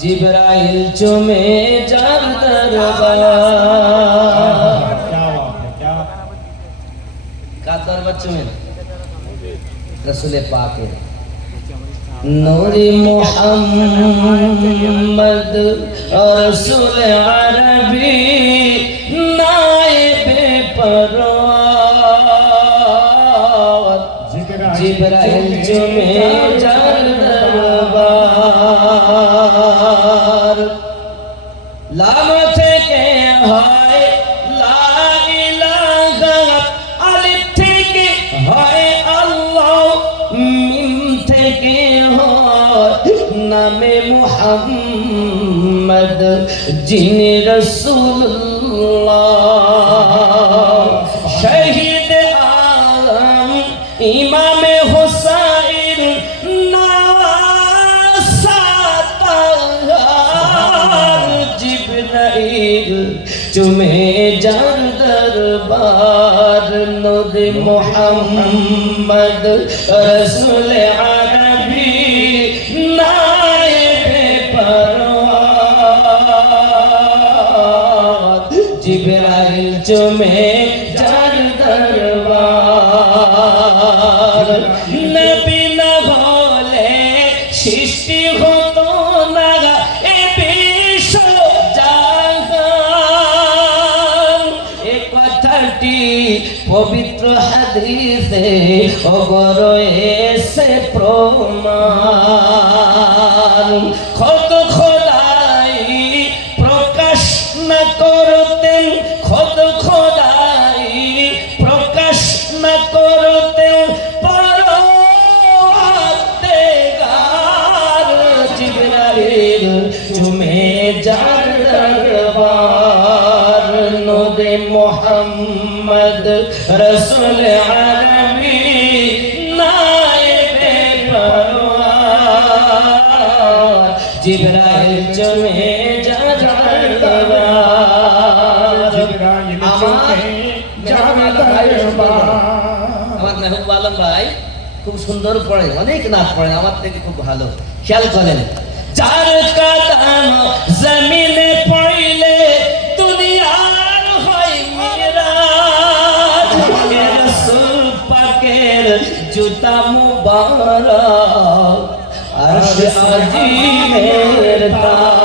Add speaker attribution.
Speaker 1: जिब्राइल चुमे जान दरबार। नूरी मोहम्मद
Speaker 2: रसूल
Speaker 1: अरबी नायब परवा जिब्राइल चुमे जान হয় আলিফ থেকে হয়, আল্লাহ মিম থেকে হয়। নামে মুহাম্মদ যিনি রাসূলুল্লাহ। শহীদ আলম, ইমামে হুসাইন জিবরাইল চুমে যার দরবার নূর মুহাম্মদ রসুল আরবি নায়েবে পরওয়ার। জিবরাইল চুমে যার দরবার কথাটি পবিত্র হাদিসে এসে প্রমাণ। কত খোদাই প্রকাশ না করতেন খোদ খোদাই প্রকাশ না করতেন পরওয়ারদেগার জিবরাইল চুমে হবে মোহাম্মদ রসুল আরবি নায়েবে পরওয়ার জিবরাইল চলে সুন্দর পড়ে অনেক নাচ পড়ে আমার থেকে খুব ভালো। খেয়াল করেন চার কাদাম জমিনে পড়ে রাসূল পাকের জুতা মুবারক। আরশ আজিমের তাজ